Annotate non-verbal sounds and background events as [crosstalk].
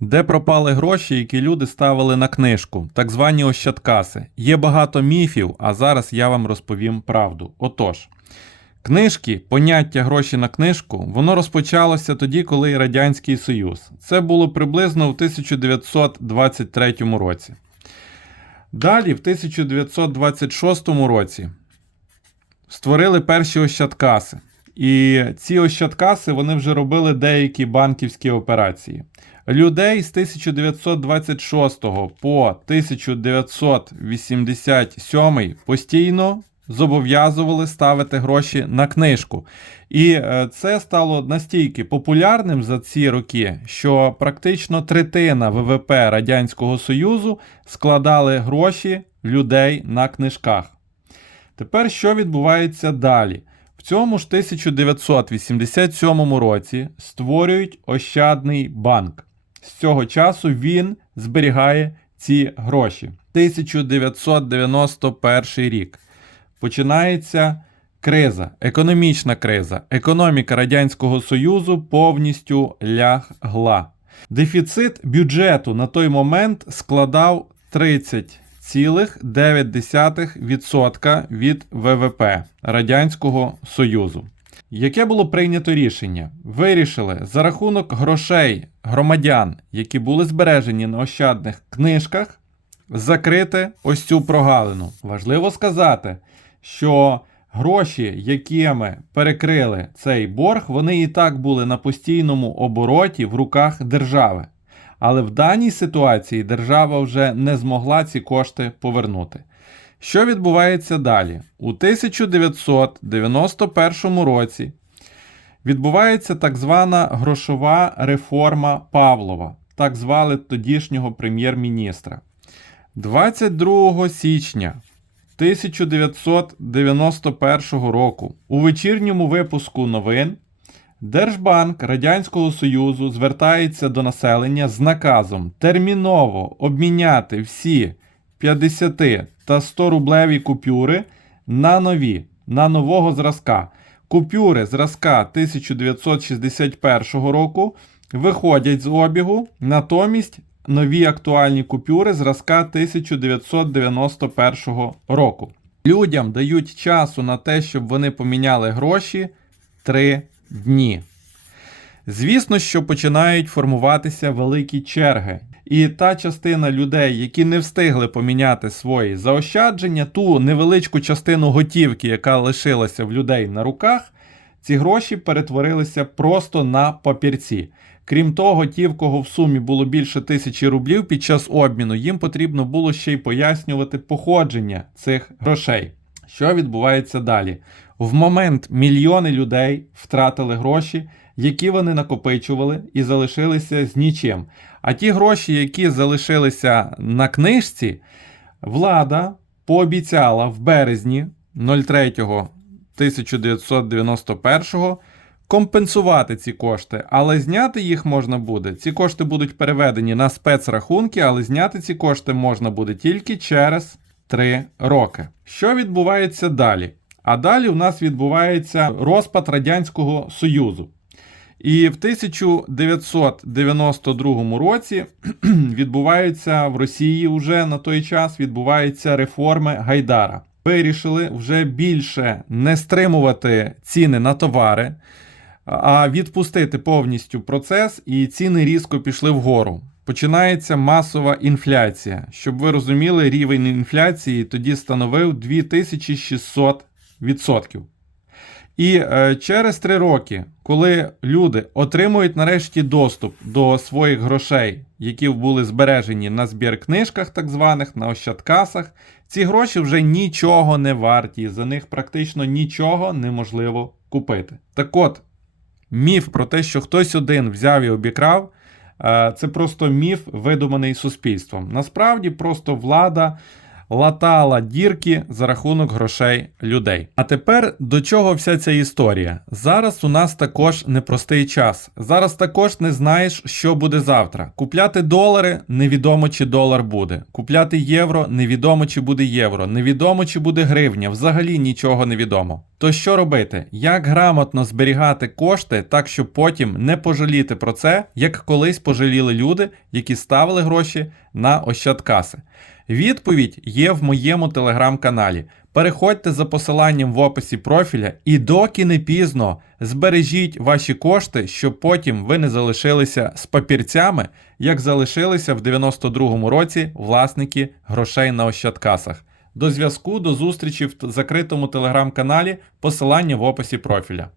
Де пропали гроші, які люди ставили на книжку, так звані ощадкаси. Є багато міфів, а зараз я вам розповім правду. Отож, книжки, поняття гроші на книжку, воно розпочалося тоді, коли Радянський Союз. Це було приблизно в 1923 році. Далі, в 1926 році, створили перші ощадкаси. І ці ощадкаси вони вже робили деякі банківські операції. Людей з 1926 по 1987 постійно зобов'язували ставити гроші на книжку. І е, це стало настільки популярним за ці роки, що практично третина ВВП Радянського Союзу складали гроші людей на книжках. Тепер що відбувається далі? В цьому ж 1987 році створюють Ощадний банк. З цього часу він зберігає ці гроші. 1991 рік. Починається криза, економічна криза. Економіка Радянського Союзу повністю лягла. Дефіцит бюджету на той момент складав 30,9% від ВВП Радянського Союзу. Яке було прийнято рішення? Вирішили за рахунок грошей громадян, які були збережені на ощадних книжках, закрити ось цю прогалину. Важливо сказати, що гроші, якими перекрили цей борг, вони і так були на постійному обороті в руках держави. Але в даній ситуації держава вже не змогла ці кошти повернути. Що відбувається далі? У 1991 році відбувається так звана грошова реформа Павлова, так звали тодішнього прем'єр-міністра. 22 січня 1991 року у вечірньому випуску новин Держбанк Радянського Союзу звертається до населення з наказом терміново обміняти всі 50 та 100 рублеві купюри на нові, на нового зразка. Купюри зразка 1961 року виходять з обігу, натомість нові актуальні купюри зразка 1991 року. Людям дають часу на те, щоб вони поміняли гроші 3 дні. Звісно, що починають формуватися великі черги. І та частина людей, які не встигли поміняти свої заощадження, ту невеличку частину готівки, яка лишилася в людей на руках, ці гроші перетворилися просто на папірці. Крім того, ті, в кого в сумі було більше тисячі рублів під час обміну, їм потрібно було ще й пояснювати походження цих грошей. Що відбувається далі? В момент мільйони людей втратили гроші, які вони накопичували і залишилися з нічим. А ті гроші, які залишилися на книжці, влада пообіцяла в березні 03 1991 компенсувати ці кошти, але зняти їх можна буде. Ці кошти будуть переведені на спецрахунки, але зняти ці кошти можна буде тільки через 3 роки. Що відбувається далі? А далі у нас відбувається розпад Радянського Союзу. І в 1992 році [clears throat] відбуваються в Росії вже на той час відбуваються реформи Гайдара. Вирішили вже більше не стримувати ціни на товари, а відпустити повністю процес, і ціни різко пішли вгору. Починається масова інфляція. Щоб ви розуміли, рівень інфляції тоді становив 2600%. І е, через три роки, коли люди отримують нарешті доступ до своїх грошей, які були збережені на збір книжках, так званих, на ощадкасах, ці гроші вже нічого не варті, за них практично нічого неможливо купити. Так от, міф про те, що хтось один взяв і обікрав, е, це просто міф, видуманий суспільством. Насправді, просто влада латала дірки за рахунок грошей людей. А тепер до чого вся ця історія? Зараз у нас також непростий час. Зараз також не знаєш, що буде завтра. Купляти долари невідомо, чи долар буде. Купляти євро невідомо, чи буде євро. Невідомо, чи буде гривня. Взагалі нічого не відомо. То що робити? Як грамотно зберігати кошти так, щоб потім не пожаліти про це, як колись пожаліли люди, які ставили гроші на Ощадкаси? Відповідь є в моєму телеграм-каналі. Переходьте за посиланням в описі профіля і доки не пізно збережіть ваші кошти, щоб потім ви не залишилися з папірцями, як залишилися в 92-му році власники грошей на Ощадкасах. До зв'язку, до зустрічі в закритому телеграм-каналі, посилання в описі профіля.